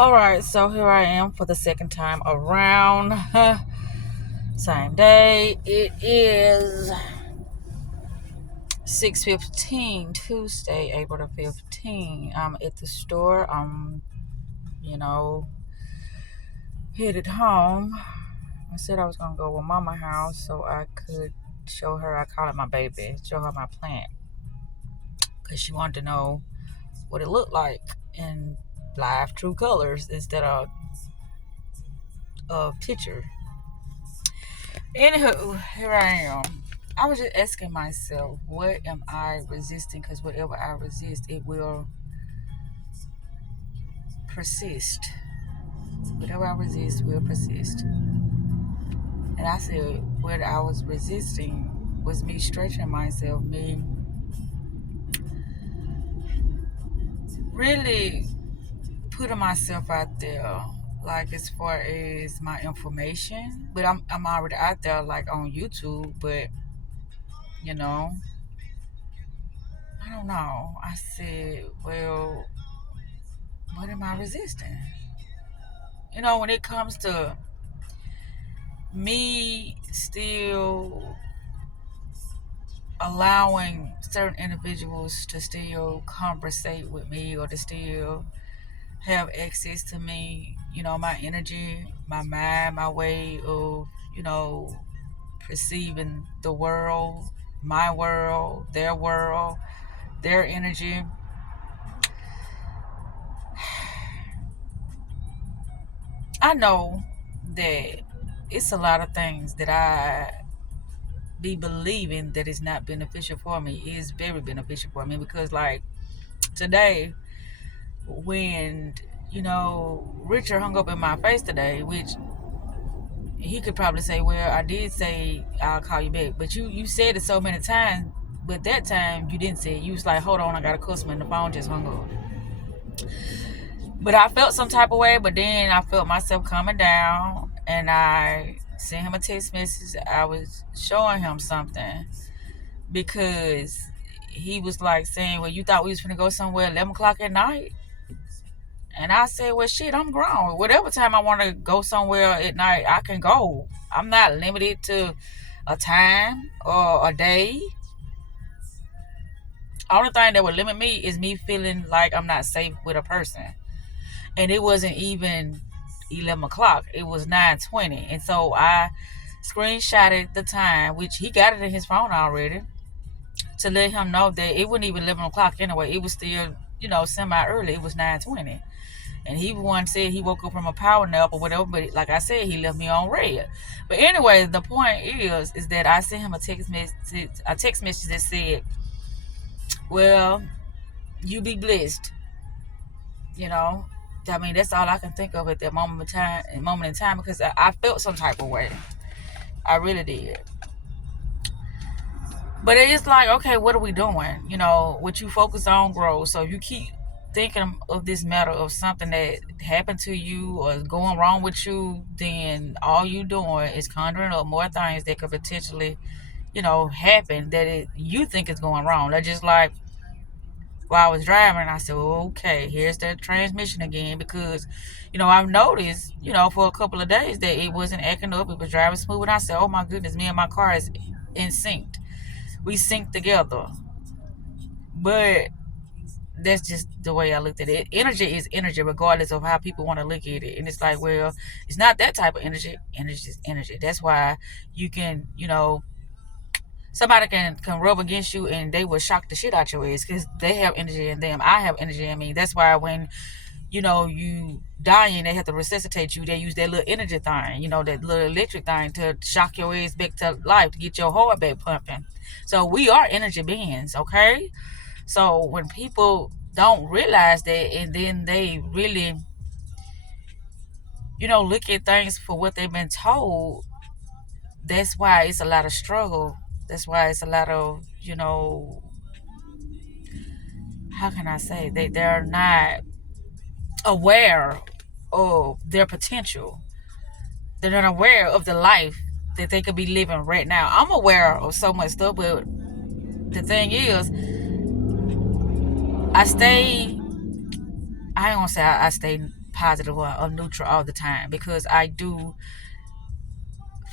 All right, so here I am for the second time around. Same day. It is 6:15, Tuesday, April the 15th. I'm at the store. You know, headed home. I said I was gonna go to Mama house so I could show her. I call it my baby. Show her my plant because she wanted to know what it looked like in live, true colors instead of a picture. Anywho, here I am. I was just asking myself, what am I resisting? Because whatever I resist, it will persist. Whatever I resist will persist. And I said, what I was resisting was me stretching myself, me really putting myself out there, like as far as my information. But I'm already out there, like on YouTube. But you know, I don't know. I said, well, what am I resisting? When it comes to me still allowing certain individuals to still conversate with me or to still have access to me, my energy, my mind, my way of, perceiving the world, my world, their energy. I know that it's a lot of things that I be believing that is not beneficial for me is very beneficial for me, because like today when Richard hung up in my face today, which he could probably say, well, I did say I'll call you back, but you said it so many times, but that time you didn't say it. You was like, hold on, I got a customer and the phone just hung up. But I felt some type of way, but then I felt myself coming down and I sent him a text message. I was showing him something because he was like saying, well, you thought we was going to go somewhere 11 o'clock at night? And I said, well, shit, I'm grown. Whatever time I want to go somewhere at night, I can go. I'm not limited to a time or a day. Only thing that would limit me is me feeling like I'm not safe with a person. And it wasn't even 11 o'clock. It was 9:20. And so I screenshotted the time, which he got it in his phone already, to let him know that it wasn't even 11 o'clock anyway. It was still, semi-early. It was 9:20. And he one said he woke up from a power nap or whatever, but like I said, he left me on red. But anyway, the point is that I sent him a text message that said, well, you be blessed. I mean, that's all I can think of at that moment in time, because I felt some type of way. I really did. But it's like, okay, what are we doing? What you focus on grows. So you keep thinking of this matter of something that happened to you or is going wrong with you, then all you doing is conjuring up more things that could potentially, happen that you think is going wrong. That's just like while I was driving, I said, okay, here's that transmission again, because, I've noticed, for a couple of days that it wasn't acting up. It was driving smooth. And I said, oh my goodness, me and my car is in sync. We sync together. But that's just the way I looked at it. Energy is energy, regardless of how people want to look at it. And it's like, well, it's not that type of energy. Energy is energy. That's why you can, somebody can rub against you and they will shock the shit out your ass because they have energy in them. I have energy in me. That's why when, you dying, they have to resuscitate you. They use that little energy thing, that little electric thing to shock your ass back to life, to get your heart back pumping. So we are energy beings, okay? So when people don't realize that, and then they really, look at things for what they've been told, that's why it's a lot of struggle. That's why it's a lot of, how can I say, they're not aware of their potential. They're not aware of the life that they could be living right now. I'm aware of so much stuff, but the thing is, I don't want to say I stay positive or neutral all the time, because I do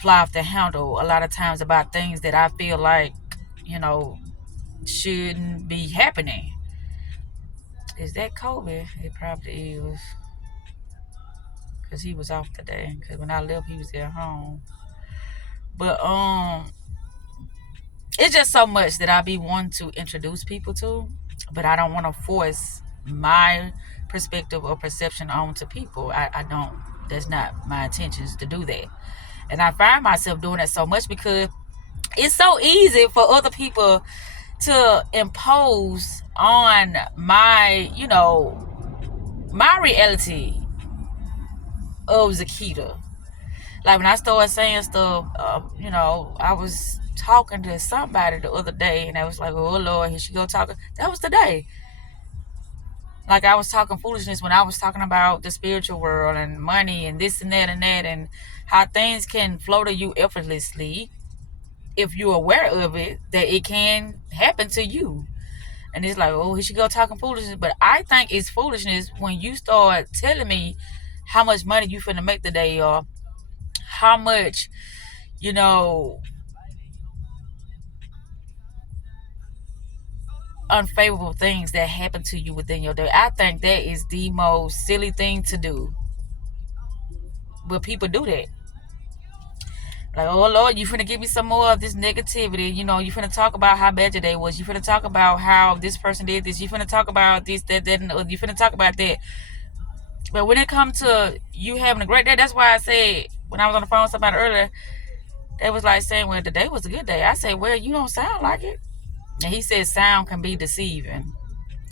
fly off the handle a lot of times about things that I feel like, you know, shouldn't be happening. Is that COVID? It probably is, because he was off today. Because when I left, he was at home. But it's just so much that I be wanting to introduce people to, but I don't want to force my perspective or perception onto people. I don't. That's not my intentions to do that. And I find myself doing that so much because it's so easy for other people to impose on my, my reality of Zakita. Like when I started saying stuff, I was talking to somebody the other day, and I was like, "Oh Lord, here she go talking." That was the day. Like I was talking foolishness when I was talking about the spiritual world and money and this and that, and how things can flow to you effortlessly if you're aware of it, that it can happen to you. And it's like, oh, here she go talking foolishness. But I think it's foolishness when you start telling me how much money you finna make today, or how much, you know, unfavorable things that happen to you within your day. I think that is the most silly thing to do. But people do that. Like, oh Lord, you finna give me some more of this negativity. You finna talk about how bad your day was. You finna talk about how this person did this. You finna talk about this, that, and you finna talk about that. But when it comes to you having a great day, that's why I said when I was on the phone with somebody earlier, they was like saying, well, today was a good day. I said, well, you don't sound like it. And he said sound can be deceiving.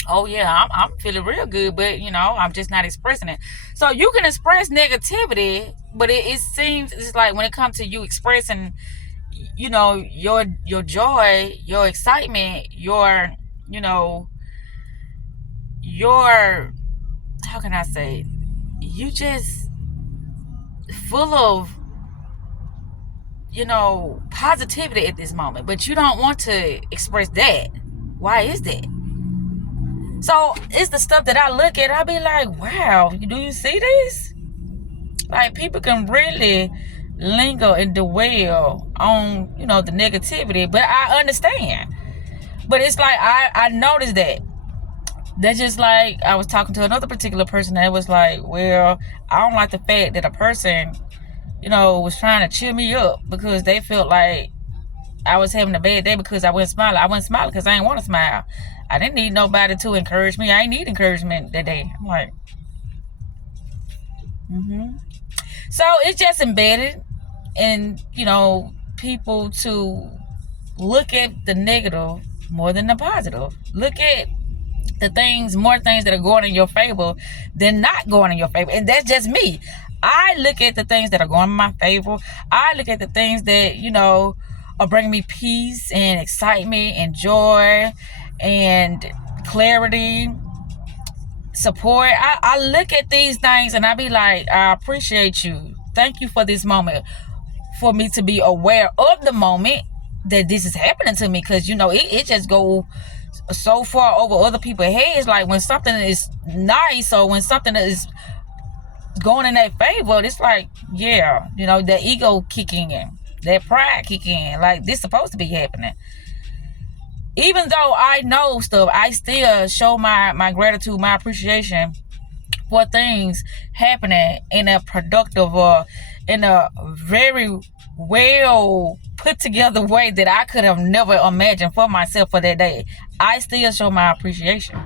Oh yeah, I'm feeling real good, but I'm just not expressing it. So you can express negativity, but it seems it's like when it comes to you expressing, your joy, your excitement, you know, your how can I say, you just full of positivity at this moment, but you don't want to express that. Why is that? So it's the stuff that I look at, I be like, wow, do you see this? Like people can really linger and dwell on, the negativity, but I understand. But it's like I noticed that. That's just like I was talking to another particular person that was like, well, I don't like the fact that a person, was trying to cheer me up because they felt like I was having a bad day because I wasn't smiling. I wasn't smiling because I didn't want to smile. I didn't need nobody to encourage me. I didn't need encouragement that day. I'm like, So it's just embedded in, people to look at the negative more than the positive. Look at more things that are going in your favor than not going in your favor. And that's just me. I look at the things that are going in my favor. I look at the things that, are bringing me peace and excitement and joy and clarity, support. I look at these things and I be like, I appreciate you. Thank you for this moment, for me to be aware of the moment that this is happening to me, because it just go so far over other people's heads. Like when something is nice or when something is going in their favor, it's like, yeah, the ego kicking in, that pride kicking in, like this supposed to be happening. Even though I know stuff, I still show my gratitude, my appreciation for things happening in a productive or in a very well put together way that I could have never imagined for myself for that day. I still show my appreciation.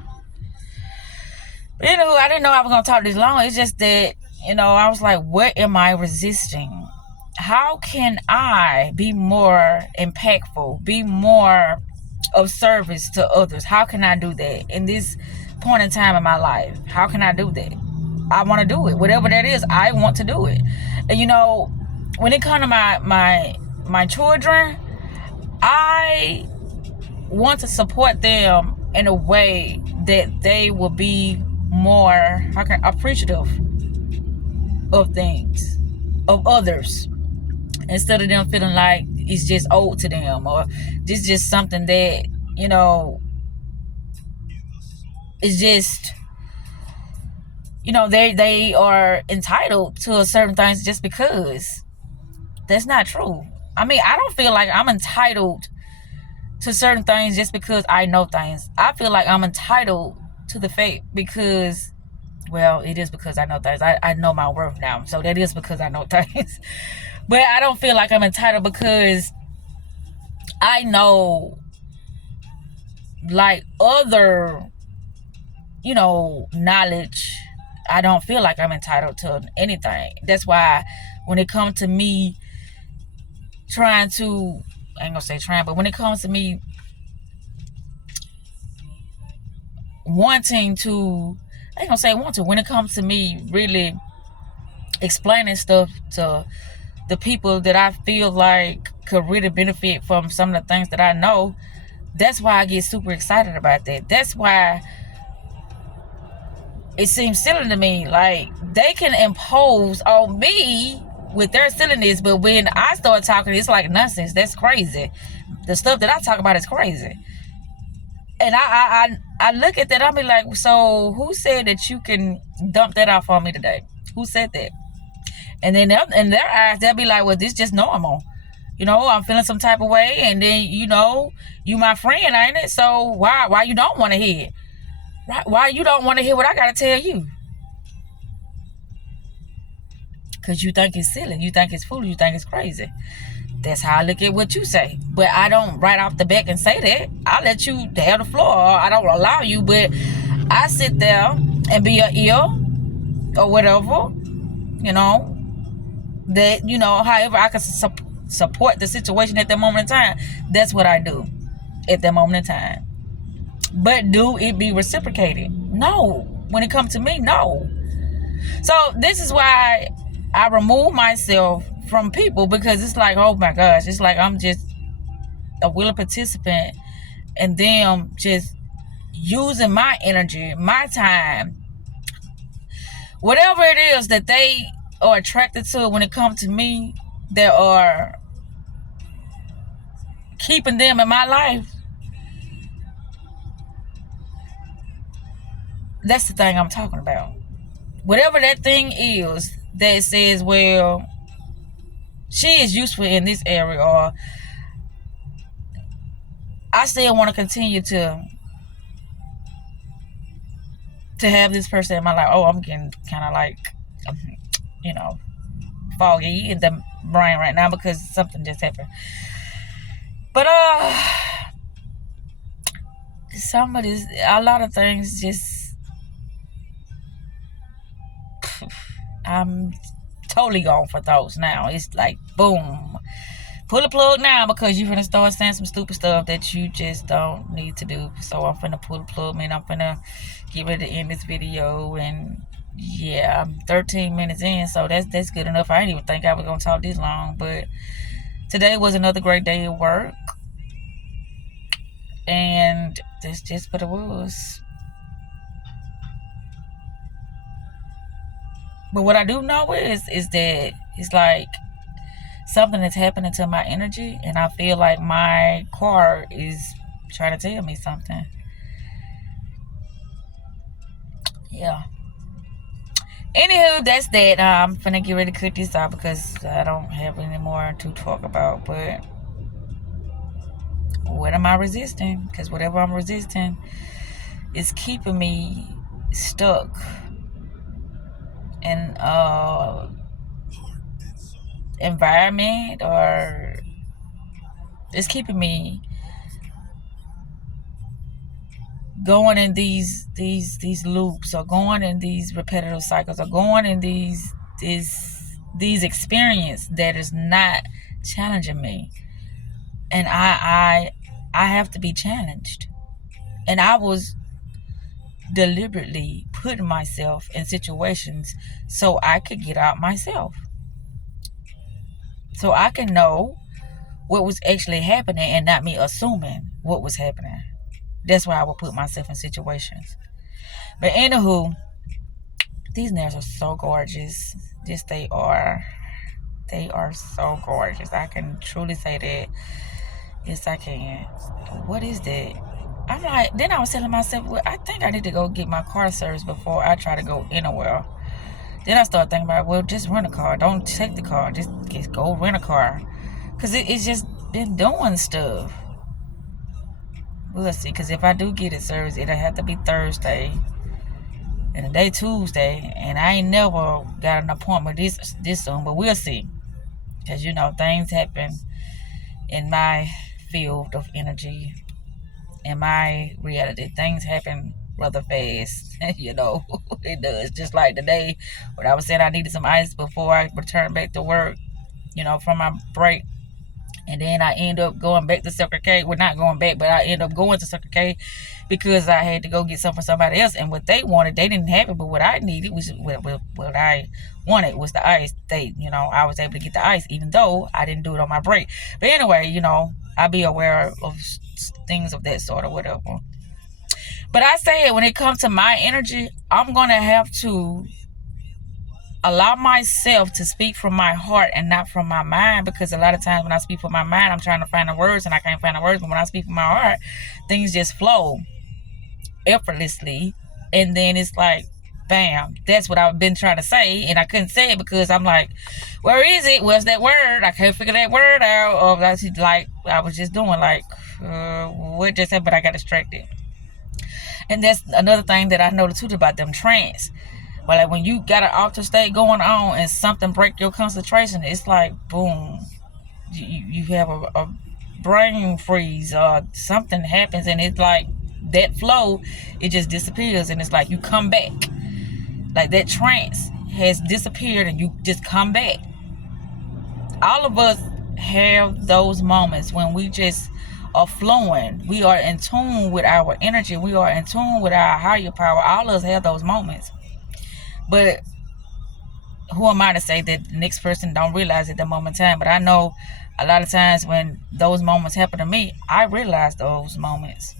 I didn't know I was going to talk this long. It's just that, I was like, what am I resisting? How can I be more impactful, be more of service to others? How can I do that in this point in time in my life? How can I do that? I want to do it. Whatever that is, I want to do it. And when it comes to my children, I want to support them in a way that they will be more appreciative of things, of others, instead of them feeling like it's just owed to them, or this is just something that it's just they are entitled to certain things just because. That's not true. I mean, I don't feel like I'm entitled to certain things just because I know things. I feel like I'm entitled to the fact because, well, it is because I know things. I know my worth now. So that is because I know things. But I don't feel like I'm entitled because I know, like, other, knowledge. I don't feel like I'm entitled to anything. That's why when it comes to me trying to, I ain't gonna say trying, but when it comes to me wanting to, I ain't gonna say want to, when it comes to me really explaining stuff to the people that I feel like could really benefit from some of the things that I know, that's why I get super excited about that. That's why it seems silly to me. Like, they can impose on me with their silliness, but when I start talking, it's like nonsense. That's crazy. The stuff that I talk about is crazy. And I look at that, I'll be like, so who said that you can dump that off on me today? Who said that? And then in their eyes, they'll be like, well, this is just normal. I'm feeling some type of way, and then, you my friend, ain't it? So why you don't want to hear it? Why you don't want to hear what I got to tell you? Because you think it's silly. You think it's foolish. You think it's crazy. That's how I look at what you say. But I don't right off the back and say that. I let you have the floor. Or I don't allow you, but I sit there and be an ear or whatever, that, however I can support the situation at that moment in time. That's what I do at that moment in time. But do it be reciprocated? No. When it comes to me, no. So this is why I remove myself from people, because it's like, oh my gosh, it's like I'm just a willing participant and them just using my energy, my time, whatever it is that they are attracted to when it comes to me, that are keeping them in my life. That's the thing I'm talking about. Whatever that thing is that says, well, she is useful in this area, or I still want to continue to have this person in my life. Oh, I'm getting kind of like, you know, foggy in the brain right now because something just happened. But a lot of things just, I'm totally going for those now. It's like, boom, pull the plug now, because you're gonna start saying some stupid stuff that you just don't need to do. So I'm finna pull the plug, man. I'm finna get ready to end this video. And yeah, I'm 13 minutes in, so that's good enough. I didn't even think I was gonna talk this long, but today was another great day at work, and that's just what it was. But what I do know is that it's like something is happening to my energy, and I feel like my car is trying to tell me something. Yeah. Anywho, that's that. I'm finna get ready to cut this out because I don't have any more to talk about. But what am I resisting? Because whatever I'm resisting is keeping me stuck in environment, or it's keeping me going in these loops, or going in these repetitive cycles, or going in these experience that is not challenging me. And I have to be challenged. And I was deliberately putting myself in situations so I could get out myself, so I can know what was actually happening and not me assuming what was happening. That's why I would put myself in situations. But anywho, these nails are so gorgeous. Yes, they are. They are so gorgeous. I can truly say that. Yes, I can. What is that? I'm like, then I was telling myself, well, I think I need to go get my car serviced before I try to go anywhere. Then I started thinking about, well, just rent a car. Don't take the car. Just go rent a car. Because it's just been doing stuff. We'll see. Because if I do get it serviced, it'll have to be Thursday. And today Tuesday. And I ain't never got an appointment this soon. But we'll see. Because, you know, things happen in my field of energy. In my reality. Things happen rather fast. You know, it does. Just like today, when I was saying I needed some ice before I returned back to work, you know, from my break. And then I end up going back to Circle K. Well, not going back, but I end up going to Circle K because I had to go get something for somebody else. And what they wanted, they didn't have it. But what I needed was what I wanted was the ice. I was able to get the ice, even though I didn't do it on my break. But anyway, you know, I be aware of things of that sort or whatever. But I say when it comes to my energy, I'm going to have to allow myself to speak from my heart and not from my mind, because a lot of times when I speak from my mind, I'm trying to find the words and I can't find the words. But when I speak from my heart, things just flow effortlessly. And then it's like, bam, that's what I've been trying to say. And I couldn't say it because I'm like, where is it? Where's that word? I can't figure that word out. Or that's like, I was just doing like, what just happened? But I got distracted. And that's another thing that I noticed too about them trance. But like when you got an altered state going on and something break your concentration, it's like boom, you have a brain freeze or something happens, and it's like that flow, it just disappears, and it's like you come back, like that trance has disappeared and you just come back. All of us have those moments when we just are flowing. We are in tune with our energy. We are in tune with our higher power. All of us have those moments. But who am I to say that the next person don't realize at that moment in time? But I know a lot of times when those moments happen to me, I realize those moments.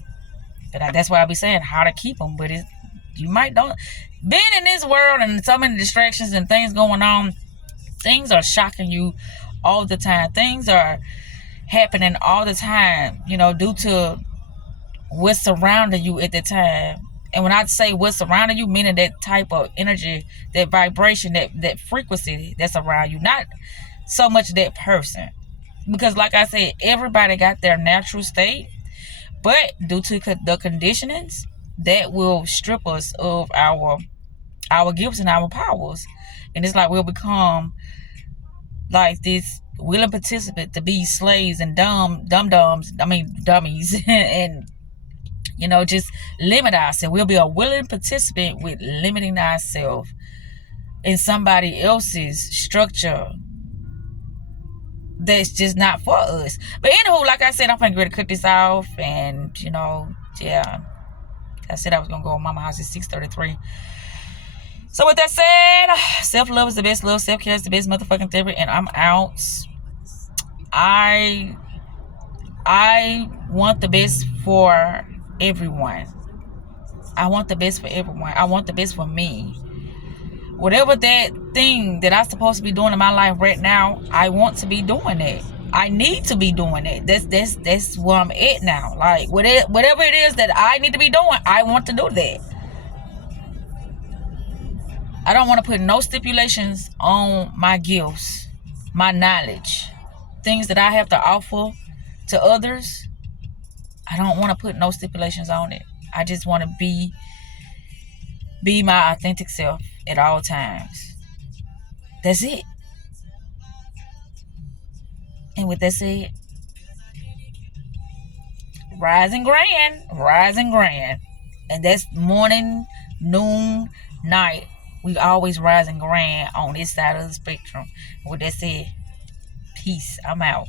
But that's why I be saying how to keep them. But you might don't. Being in this world and so many distractions and things going on, things are shocking you all the time. Things are happening all the time, you know, due to what's surrounding you at the time. And when I say what's surrounding you, meaning that type of energy, that vibration, that frequency that's around you, not so much that person. Because like I said, everybody got their natural state, but due to the conditionings, that will strip us of our gifts and our powers. And it's like we'll become like this willing participant to be slaves and dummies, and you know, just limit ourselves. We'll be a willing participant with limiting ourselves in somebody else's structure that's just not for us. But anywho, like I said, I'm gonna cut this off, and you know, yeah, I said I was gonna go to Mama house at 6:33. So with that said, self-love is the best love, self-care is the best motherfucking therapy, and I'm out. I want the best for everyone. I want the best for everyone. I want the best for me. Whatever that thing that I'm supposed to be doing in my life right now, I want to be doing it. I need to be doing it. That's where I'm at now. Like whatever it is that I need to be doing, I want to do that. I don't want to put no stipulations on my gifts, my knowledge, things that I have to offer to others. I don't want to put no stipulations on it. I just want to be my authentic self at all times. That's it. And with that said, rising grand. And that's morning, noon, night. We always rising grand on this side of the spectrum. With that said, peace. I'm out.